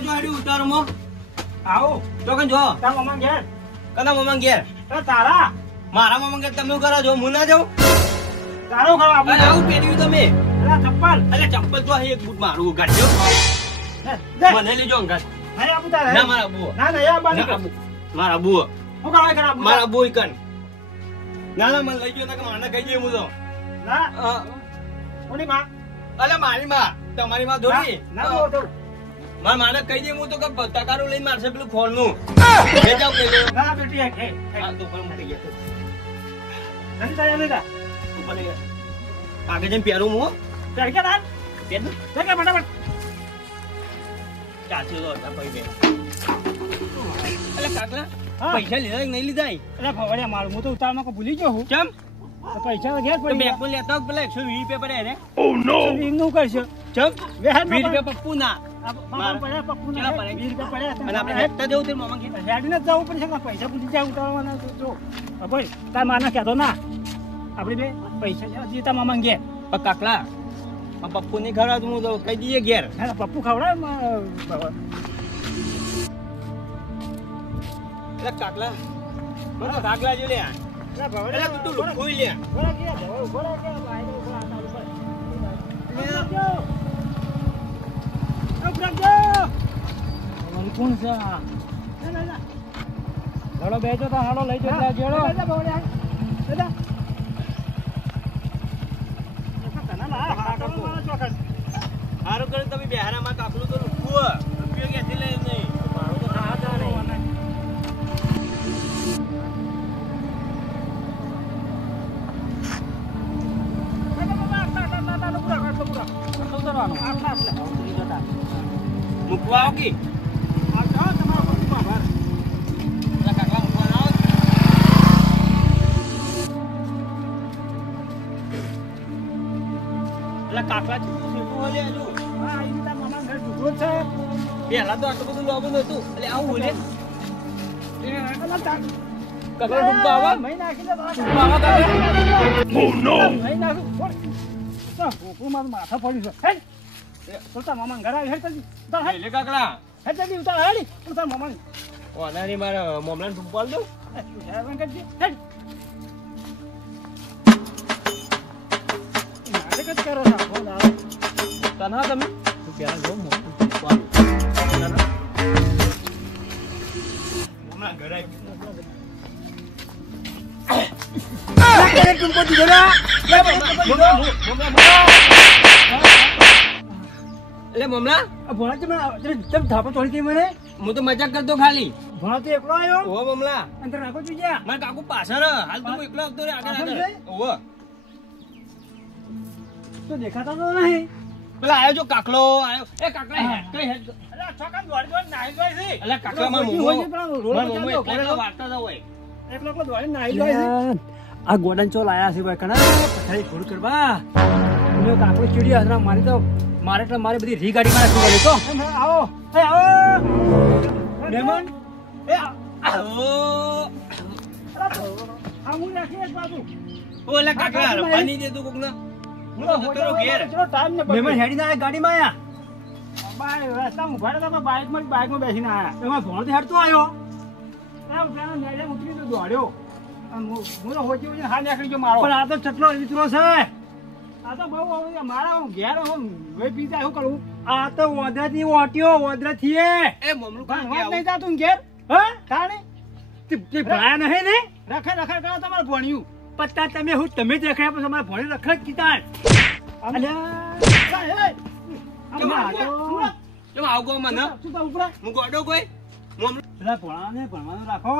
કાકલા જો હેડી ઉતારમાં આવો તો કન જો તાર મમ્મા ઘેર કના મમ્મા ઘેર તારા મારા મમ્મા ઘેર તમે કરો છો હું ના જાઉં તારો ઘર આપણે આવું પહેર્યું તમે ચપ્પલ અલે ચપ્પલ તો એક બૂટ મારું ગાડ્યો મને લેજો અંગાત અરે આપું તારે ના મારા બુઓ ના ના યાર બાની મારા બુઓ હું કાય કરા મારા બુઓ કન ના મને લઈ ગયો ને કે માને કહી દે હું તો ના કોની માં અલે મારી માં તમારી માં દોડી ના બો તો મારા માને કહી દે હું તો કે તકારો લઈને મારશે પેલું ખોળ નું એ જાવ કે ના બેટી હે આ તો પણ મૂકી ગયા નથી તાયા નતા ઉપર આગળ જઈને પહેરું હું ચાલ કે ના પહેર દઉં ચાલ કે ફટાફટ ચાચી લો પૈ દે અલે કાકલા પૈસા લીધા કે નહીં લીધા અરે ભવડિયા મારું હું તો ઉતારમાં કો ભૂલી ગયો હું કેમ પૈસા તો ઘેર તો પડી બેંક માં લેતા હોત પેલા 120 રૂપિયા પડ્યા રે ઓ નો નું કરશો ચમ વેહર 20 રૂપિયા પપ્પુ ના પડ્યા પપ્પુ ના 20 રૂપિયા પડ્યા અને આપણે હેડતા જવું તે મામા ઘેર હેડીને જ જવું પડશે પૈસા પૂછી જાય ઉતારવાના જો ભાઈ તાર માના કહેતો ના આપણે બે પૈસા જીતા મામા ઘેર પણ કાકલા પપ્પુ ની ખવડાવ હું તો કહી દઈએ ઘેર પપ્પુ ખવડાવ એટલે કાકલા મને કાકલા જો લે એટલે તું લુખોઈ લે કોણ છે હાલો બેજો તો હાલો લઈ જો જેડો સારું કર્યું તમે બિહારામાં કાપલું તો લુખું રૂપિયો ક્યાંથી લઈ નહીં મારું તો ના હતા નહીં મૂકવા આવો કે કાકલા મૂકવા આવો એટલે કાકલા પેલા તો આટલું બધું લોબું નતું એટલે આવું બોલે કાકલા ડૂબવા આવા માથા પડ્યું છે તાર મામા ઘર આવી હેડ લે કાકલા હેડ જલ્દી ઉતાર હેડી તાર મામા ઓનારી મારા મોમલાને ડૂબવા દઉં નાટક જ કરો તના તમે પેલા જો મોમલા ઘર એટલે મમલા ભોળા ચમ થાપો તોડી ગઈ મને હું તો મજાક કરતો ખાલી ભોળા તો એકલો આવ્યો ઓ મમલા અંદર નાખો તું જ્યાં મારા કાકુ પાછળ હાલ તો હું એકલો આવતો રે આગળ ઓવો તો દેખાતા તો નહીં પેલા આયો જો કાકલો આયો એ કાકલા કઈ હેડ અલા છોકરા દોડી દોડી નાહી જાય છે અલા કાકલા માં મોમો એટલે વાર્તા જ હોય એકલો દોડી નાહી જાય છે આ ગોડન ચો લાયા છે ભાઈ કણા પથારી ફોડ કરવા નો કાકો ચીડી હજરા મારી તો મારે એટલે મારી બધી રી ગાડી માં નાખી તો આવો એ આવો મહેમાન એ આવો આ હું રાખી બાબુ ઓલા કાકલા પાણી દે તું કોકના હું તો જતો ઘેર ટાઈમ ને મહેમાન હેડીને આયા ગાડીમાં આયા બાય રસ્તામાં ઉભા રહ્યા બાઈકમાં બેસીને આયા એમાં ભોણ થી હેડતો આવ્યો એમ પેલો નેડે ઉતરી તો દોડ્યો હું તો હોચી હોચી હાલ નીકળી ગયો મારો પણ આ તો ચટલો વિતરો છે આ તો બહુ મારા ઘેર ભાઈ પીતા શું કરું આ તો ઓદરાથી ઓટ્યો ઓદરાથી એ મમલું કાં વાત નહીં જાતું ઘેર હા તાણે તે ભણાયા નહીં ને રખડ રખડ કરો તમારે ભણ્યું પત્તા તમે હું તમે જ રખાયા પણ તમારે ભણી રખડ કીધા કેમ આવો મને શું તો ઉપરા હું ગોડો કોઈ મમલું પેલા ભણાને ભણવાનું રાખો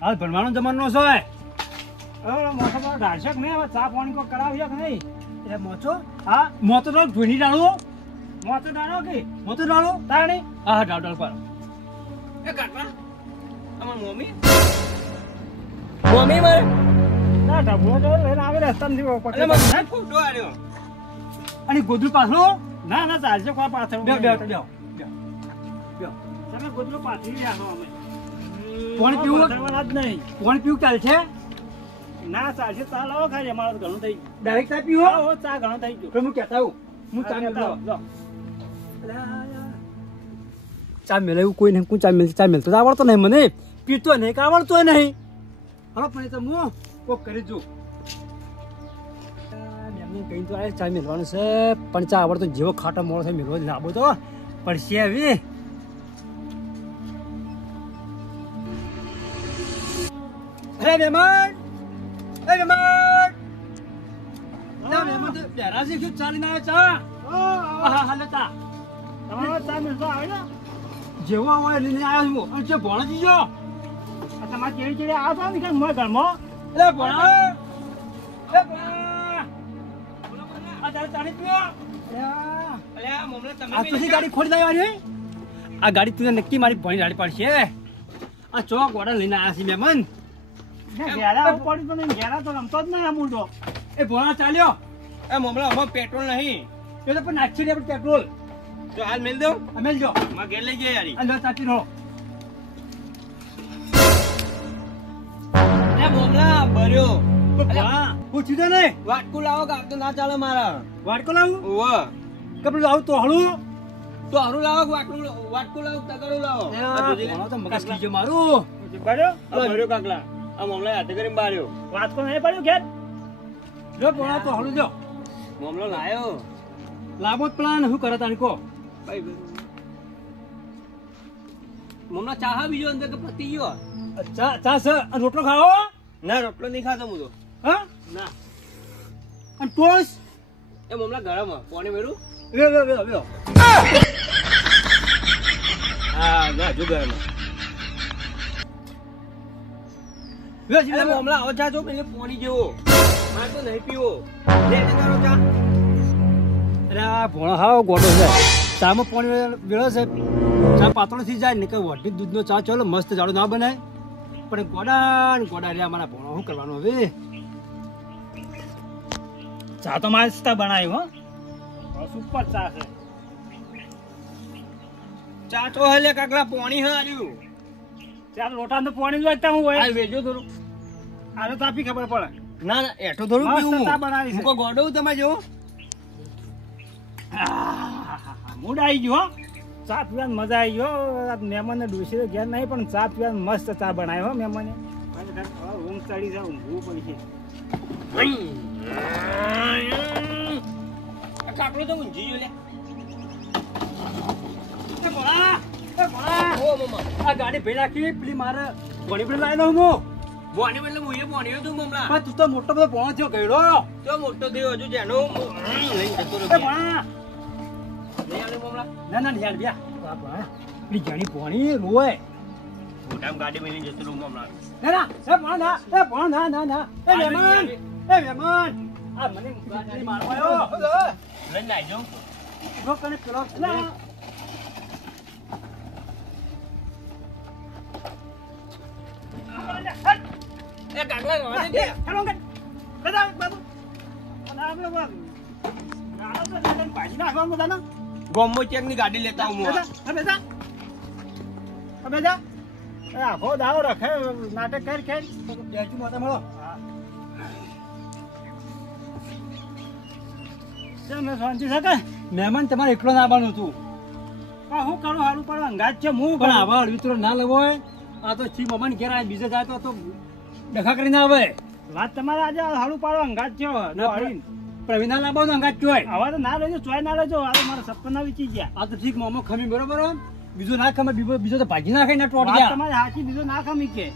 હાલ ભણવાનો જમાનો છે હવે મોટો મોટો ઢાળશો કે નહીં હવે ચા પાણી કોઈ કરાવ્યો કે નહીં એ મોચો હા મોતો તો ધૂણી ડાળો મોતો ડાળો કે મોતો ડાળો તાણી હા હા ડાળ પર એ કાકલા તમાર મમ્મી મારે ના ઢબલો જો લઈને આવે રસ્તામાંથી એટલે મને ફોટો આલ્યો અને ગોદરું પાછળ ના ના ચાલશે કોઈ પાછળ બે તમે ગોદરું પાછળ રહ્યા અમે કોણ પીવું જ નહીં કોણ પીવું ચાલશે ના ચાલશે ચા લાવો ખાલી અમારે ઘણું થઈ ગયું ડાયરેક્ટ ચા પીવો ચા ઘણો થઈ ગયો હું કહેતા હું ચા પીવો ચા મેલે એવું કોઈ નહીં, ચા મેલતો તો આવડતો નહીં મને, પીતો નહીં કે આવડતો નહીં. હવે પણ તો હું કોક કરી દઉં. એમને કહી તો ચા મેળવાનું છે, પણ ચા આવડતો જેવો ખાટો મોડો છે મેળવો લાંબો તો પડશે આવી. અરે મહેમાન, એ મહેમાન, મહેમાન તો ડેરાસી શું ચાલીને આવ્યા ચા? હાલે ચા તમારો ચા મેળતો આવે ને જેવો હોય લઈને આવ્યો છું. અને જે ભણ દીજો તમારે ચેડી ચેડી આવ્યો ને કે મોય ઘરમાં. એટલે ભણા ગાડી ખોલી લાવવાની. આ ગાડી તું નક્કી મારી ભણી રાડી પડશે. આ ચોક ગોડા લઈને આવ્યા છે મહેમાન. એ ભોળા ચાલ્યો. એ મમલા અમાર પેટ્રોલ નહીં. એ તો પણ નાખી દે પેટ્રોલ. તો હાલ મેલ દો. મેલ જો માં ઘેર લઈ ગયા યારી. અંદર ચાપી રહો. એ મમલા ભર્યો. પૂછ્યું તો નહીં. વાટકું લાવો કે તો ના ચાલે મારા. વાટકો લાવું? ઓવ. કપડું આવું તો હળું. તો હરું લાવો વાટકું લાવો તગારું લાવો. તો મગજ કીજો મારું. ભર્યો કાકલા. આ મમલા હાથે કરીને બાર્યો. વાટકો નહીં પડ્યો ઘેર. જો પોણા તો હળું જો. મમલો લાયો. લાંબો જ પ્લાન શું કરે તારી કો? મમલા ચા બીજો અંદર કે પતી ગયો. ચા છે. રોટલો ખાવો? ના રોટલો નહીં ખાતો હું તો. હા ના. અને ટોસ? એ મમલા ગરમ પાણી મેરું. લ્યો. હા ના જો ગરમ. મમલા આવો ચા જો પેલે પાણી જેવો. મારે તો નહીં પીવો. લે તારો ચા. અરે આ ભોણો હાવ ગોડો છે. ચામાં પાણી વેળો છે. ચા પાતળો થઈ જાય ને કે વઢી દૂધનો ચા ચાલો મસ્ત જાડો ના બનાય. પણ ગોડા રહ્યા મારા ભોણો શું કરવાનું હવે? ચા તો મસ્ત બનાવ્યું હો. સુપર ચા છે. ચા તો હલે કાકલા પાણી હાર્યું. ચાલ લોટા તો પાણી જોઈતા હું હોય. આ વેજો થોડું. આને તો આપી ખબર પડે. ના ના એઠો થોડું પીવું. ચા બનાવી છે. ગોડો તમે જો. મૂડ આવી ગયો હો. ચા પીવાની મજા આવી ગયો. મહેમાનને ડોસી ઘેર નહીં પણ ચા પીવાની મસ્ત ચા બનાવી હો મહેમાને. ઊંઘ ચડી જાય, ઊંઘવું પડશે. કાકડો તો ઊંઘી ગયો લે. આ ગાડી ભઈ નાખી પેલી મારે ભણી પણ લાવી દઉં હું. બોની એટલે હું એ બોની હતું મમલા. પણ તું તો મોટો બધો ભણો થયો ગયડો. તો મોટો થયો હજુ જેનો લઈને જતો રહ્યો. નહીં આલે મમલા. ના નહીં બ્યા. પેલી જાણી ભણી રોય. મોટામ ગાડી મેલી જતો રહ્યો મમલા. ના. એ મહેમાન. આ મને ગાડી મારવા આવ્યો. લઈને આવજો. ઉભો કરીને પેલો એ કાકલા રોને દે. હેલો કે બેટા બાબુ. ના આપણે નાનો તો નાનો ભાજી નાખવાનું બધાને. ગોમો ચેકની ગાડી લેતા હું. બેટા. એ આખો દાવો રખે નાટક કરી બેજુ માતા મળો. મેં શાંતિ શકે મહેમાન તમારે એકલો ના આવવાનું હતું. પણ હું કરું સારું પણ અંગાજ છે હું. પણ આવા અળવિત્રો ના લેવો હોય. આ તો ચી મમાન ઘેર આવે બીજે જાય તો ડખા કરીને આવે. વાત તમારે આજે હાડું પાડો અંગાજ છે. પ્રવીણા લાવવાનો અંગાજ ચોય. હવે તો ના લેજો ચોય ના લેજો. આ તો મારા સપના વીચી ગયા. આ તો ઠીક મોમો ખમી બરોબર. બીજો ના ખમે બીજો તો ભાજી નાખે ને ટોટ ગયા. તમારે હાચી બીજો ના ખમી કે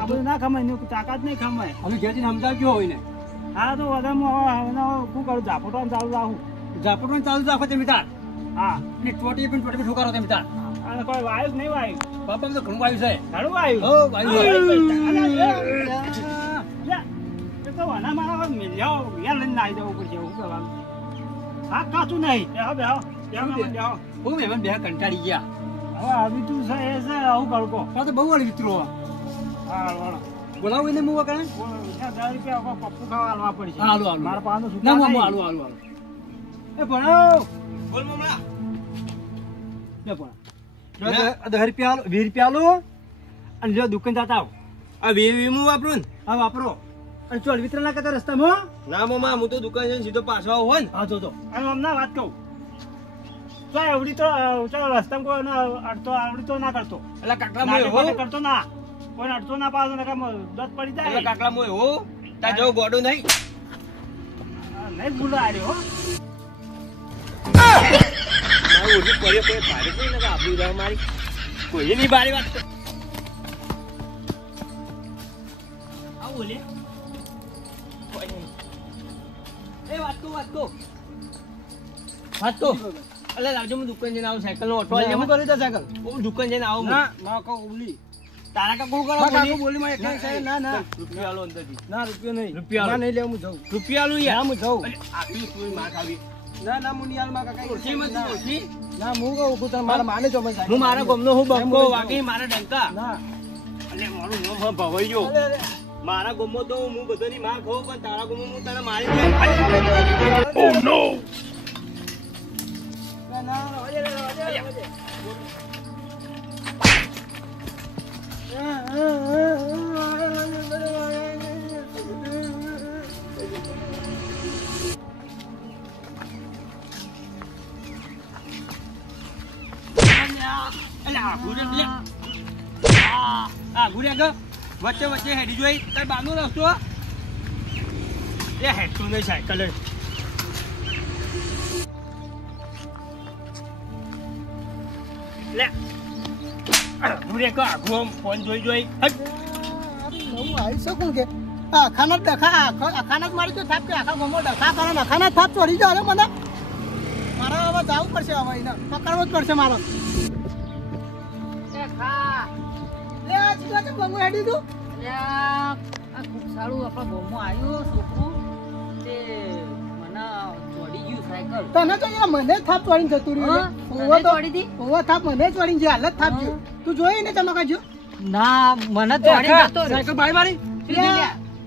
આ બધું ના ખમાય ને તાકાત નહીં ખમાય. હવે ઘેરથી સમજાવજો હોય ને. હા તો વધારે શું કરું ઝાપટવાનું ચાલુ રાખું. ઝાપટવાનું ચાલુ રાખો તમે તાર. હા ને ટોટી પણ ઠોકારો તમે તાર. અને કોઈ વાયુ નહીં વાયુ. બાપા તો ઘણું વાયુ છે. ઘણું વાયુ. તો વાના મારા મિલ્યો યાર લઈને આવી જવું પડશે. શું કરવાનું? શાક કાચું નહીં. હું મહેમાન બે કંટાળી ગયા. હવે આવી તું છે એ છે આવું કરું કહો. તો બહુ વાળી મિત્રો. હા બોલાવું એને હું વગર 10 રૂપિયા પપ્પુ ખાવા હાલવા પડશે. હાલો મારા પાસે હાલો. એ ભણાવ બોલ મમલા. લે ભણા 10 રૂપિયા 20 રૂપિયા આલો અને જો દુકાન જતા આવ. આ વીમું વાપરું ને. હા વાપરો. અને ચોલ વિતરણ ના કરતા રસ્તામાં. ના મમા હું તો દુકાન જઈને સીધો પાછો આવું હોય ને. હા જો અને હમણાં વાત કહું તો એવડી તો ચાલો રસ્તામાં કોઈ અડતો આવડી તો ના કરતો એટલે કાકલા મો એવો કરતો ના કોઈ અડતો ના પાડતો ને દત પડી જાય એટલે કાકલા મો એવો તા જો ગોડો નહીં ભૂલો આવ્યો મારું ઓછી પડ્યો કોઈ ભારે કોઈ ને આપણી જાવ મારી કોઈ નહીં ભારે વાત આવું બોલે એ વાત તો અલે લાવજો હું દુકાન જઈને આવું સાયકલ નો ઓટો એમ કરી દે સાયકલ હું દુકાન જઈને આવું ના ના કહો બોલી તારા કા કોણ કાકો બોલી માં એક ના ના રૂપિયા આલો અંદરથી ના રૂપિયો નહીં રૂપિયા ના નહીં લે હું જાઉં રૂપિયા આલું યાર હું જાઉં આપી કોઈ માર ખાવી ના ના હું નિયાલ માં કાકા ઓછી મત ઓછી ના હું કહું હું તને મારા માને છો મને હું મારા ગમનો હું બક્કો વાકી મારા ડંકા ના અલે મારું નામ હા ભવાઈયો મારા ગમો તો હું બધાની માર ખાઉં પણ તારા ગમો હું તને મારી દે ઓ નો ના વચ્ચે વચ્ચે હેડી જોઈ તાર બાનો રસ્તો એ હેડતો નહીં સાયકલ લે ગુરે કા ઘોમ ફોન જોઈ હટ હું આવી શકું કે ખાના ડખા ખાના મારી તો થાપ કે આખા ગમો ડખા કરે ને ખાના થાપ ચોરી જાવ મને મારે હવે જવું પડશે હવે એને પકડવો જ પડશે મારો લે આ ચીજો તો બંગુ હેડી તું આ ખૂબ સારું આપણા ગામમાં આવ્યું છોકરું તે મને ચોડી ગયું સાયકલ તને તો યાર મને થાપ ચોરીને જતું રહ્યું તને ચોડી દી ઓવા થાપ મને ચોરીને જે હાલત થાપ જો તું જોઈ ને તમે કાજો ના મને ચોડી જતો સાયકલ ભાઈ મારી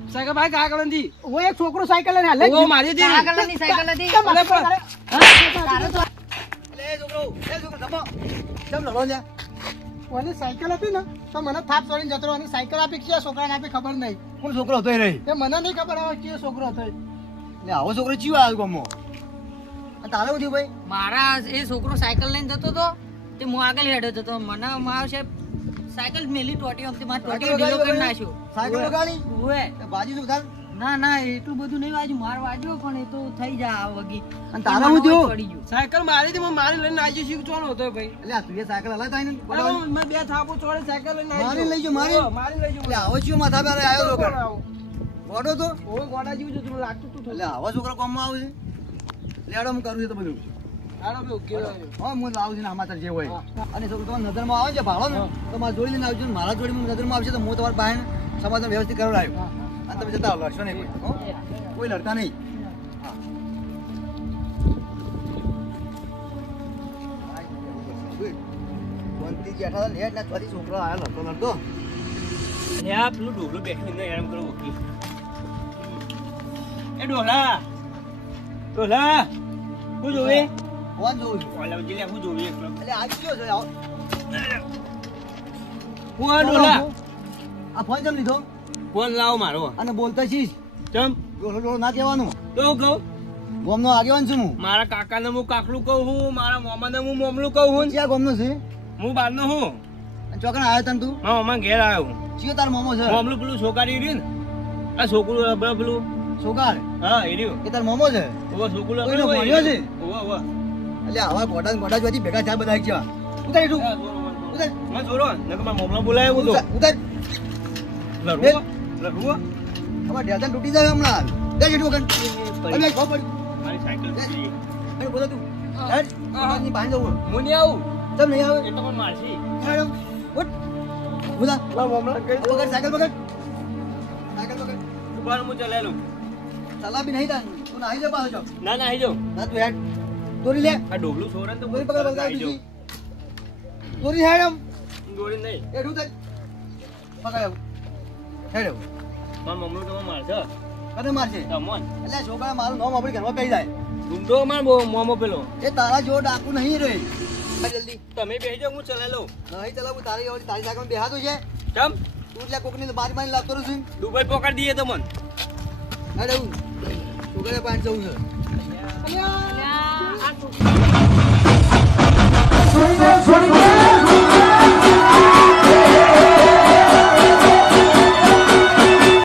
સાયકલ ભાઈ કા કલંદી ઓ એક છોકરો સાયકલ લઈને હાલે ઓ મારી દે આગળની સાયકલ હતી મને તારો તો લે છોકરો ધમો જમ લડો લ્યા ઓની સાયકલ હતી ને તો મને થાપ ચોરીને જતો રહ્યો સાયકલ આપી કે છોકરાને આપી ખબર નહીં કોણ છોકરો હતો એ રહી એ મને નહીં ખબર હવે કે છોકરો હતો ને આવો છોકરો ચીવા આવ્યો ગમો તારે શું થયું ભાઈ મારા એ છોકરો સાયકલ લઈને જતો હતો તે હું આગળ હેડ્યો હતો મને મારો સાહેબ સાયકલ મેલી ટોટી વખતે મારે ટોટી ઢીલો કરી નાખ્યો સાયકલ વગાડી ઓએ બાજી શું થાર ના એટલું બધું નહીં વાગ્યું માર વાગ્યો પણ એ તો થઈ જાય આ વગી અને તારે શું થયું ચડી ગયું સાયકલ મારી હતી મારી લઈને આવી જઈ ચોનો હતો ભાઈ એટલે તું એ સાયકલ હલા થાય ને મેં બે થાપો ચોરી સાયકલ લઈને મારી લઈ જો મારી લઈ એટલે આવો ચીયો માથા પર આવ્યો છોકરો ગોડો તો ઓ ગોડા જેવું જ હતું લાગતું તું એટલે આવા છોકરો કોમમાં આવે છે લેડો હું કરું છું તો બધું આડો બે ઉકેલ હા હું લાવું છું ને આમાં જે હોય અને છોકરો તમારા નજરમાં આવે છે ભાડો ને તો મારા જોડી લઈને આવજો મારા જોડી નજરમાં આવશે તો હું તમારા બહાર સમાધાન વ્યવસ્થિત કરાવડાવ્યો અને તમે જતા લડશો નહીં કોઈ લડતા નહીં બંધી બેઠા હતા લેટ ને ફરી છોકરો આવ્યો લડતો ને આ પેલું ડોલું બેઠું ને એમ કરો ઓકી એ ડોલા હું જોવે ફોન જોઉં છું ઓલા જિલ્લે હું જોવે એકલો એટલે આ કયો છે આવો હું આ ડોલા આ ફોન કેમ લીધો ફોન લાવો મારો અને બોલતા છીસ ચમ ડોલો ડોલો ના કહેવાનું તો કહું ગોમનો આગેવાન છું હું મારા કાકાને હું કાકલું કહું હું મારા મામાને હું મોમલું કહું હું ક્યાં ગોમનો છે હું બહારનો હું અને ચોકણ આવ્યો તને તું હા મામા ઘેર આવ્યો હું ચિયો તાર મોમો છે મોમલું પેલું છોકરી રહ્યું ને આ છોકરું પેલું સોગાર હા એ રહ્યું એ તાર મોમો છે ઓવા છોકરું કોઈનો ભણ્યો છે? ઓવા એટલે આવા ગોડા જોતી ભેગા ચાર બધા કેવા ઉતાર એટલું ઉતાર મને જોરો નકર મારા મોમલા બોલાયો તો ઉતાર લડવો અમાર ઢેચણ તૂટી જાય હમણાં દે જેટલું વગર અરે ખો પડી મારી સાયકલ તૂટી અરે બોલો તું હેડ ની બહાર જવું હું નહીં આવું તમ નહીં આવે એ તો પણ મારશી હેડ ઉઠ ઉધા મારા મોમલા કઈ પકડ સાયકલ પકડ ઉભાર હું ચલાય લઉં ચલા બી નહીં તા તું નાહી જા પાછો ના ના આવી જાઉં ના તું હેડ દોરી લે આ ડોબલું છોરણ તો દોરી પકડ પકડ આવી બીજી દોરી હેડ આમ દોડી નહીં હેડ ઉતાર પકડ આવ હેડ આવ મારા મમ્મી તો મારશે કદે મારશે તમોન એટલે છોકરા મારું નામ આપણી ઘરમાં કહી જાય ગુંડો માર મોમો પેલો એ તારા જો ડાકુ નહીં રે જલ્દી તમે બેસી જાઓ હું ચલાવી લઉં નહીં ચલાવું તારી સાયકલ બેહાતું છે ચમ તું એટલે કોકની મારી મારી લાગતો છું દુબઈ પકડી દઈએ તો મન અરે હું છોકરા પાંચ જવું છે આ સોની